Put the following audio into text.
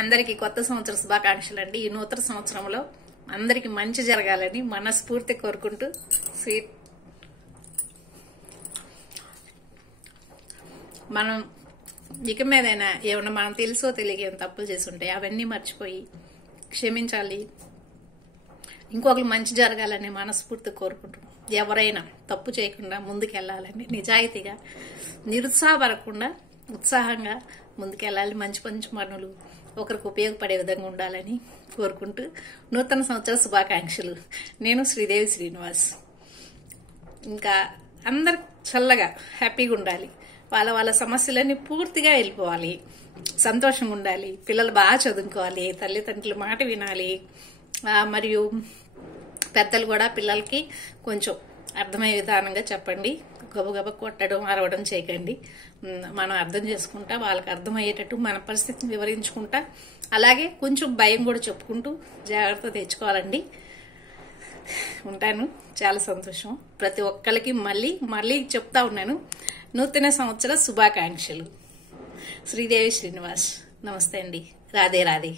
అందరికీ కొత్త సంవత్సర శుభాకాంక్షలు అండి. ఈ నూతన సంవత్సరంలో అందరికి మంచి జరగాలని మనస్ఫూర్తి కోరుకుంటూ స్వీట్ మనం ఇక మీదైనా ఏమన్నా మనం తెలుసో తెలియని తప్పులు చేసి ఉంటే అవన్నీ మర్చిపోయి క్షమించాలి, ఇంకొకరు మంచి జరగాలని మనస్ఫూర్తి కోరుకుంటున్నాం. ఎవరైనా తప్పు చేయకుండా ముందుకెళ్లాలని నిజాయితీగా నిరుత్సాహపడకుండా ఉత్సాహంగా ముందుకెళ్ళాలి. మంచి మంచి పనులు ఒకరికి ఉపయోగపడే విధంగా ఉండాలని కోరుకుంటూ నూతన సంవత్సర శుభాకాంక్షలు. నేను శ్రీదేవి శ్రీనివాస్. ఇంకా అందరు చల్లగా హ్యాపీగా ఉండాలి, వాళ్ళ వాళ్ళ సమస్యలన్నీ పూర్తిగా వెళ్ళిపోవాలి, సంతోషంగా ఉండాలి, పిల్లలు బాగా చదువుకోవాలి, తల్లిదండ్రుల మాట వినాలి, మరియు పెద్దలు కూడా పిల్లలకి కొంచెం అర్థమయ్యే విధానంగా చెప్పండి. గబగబ కొట్టడం అరవడం చేయకండి. మనం అర్థం చేసుకుంటా వాళ్ళకి అర్థమయ్యేటట్టు మన పరిస్థితిని వివరించుకుంటా, అలాగే కొంచెం భయం కూడా చెప్పుకుంటూ జాగ్రత్త తెచ్చుకోవాలండి. ఉంటాను. చాలా సంతోషం. ప్రతి ఒక్కరికి మళ్ళీ చెప్తా ఉన్నాను, నూతన సంవత్సర శుభాకాంక్షలు. శ్రీదేవి శ్రీనివాస్. నమస్తే అండి. రాధే రాధే.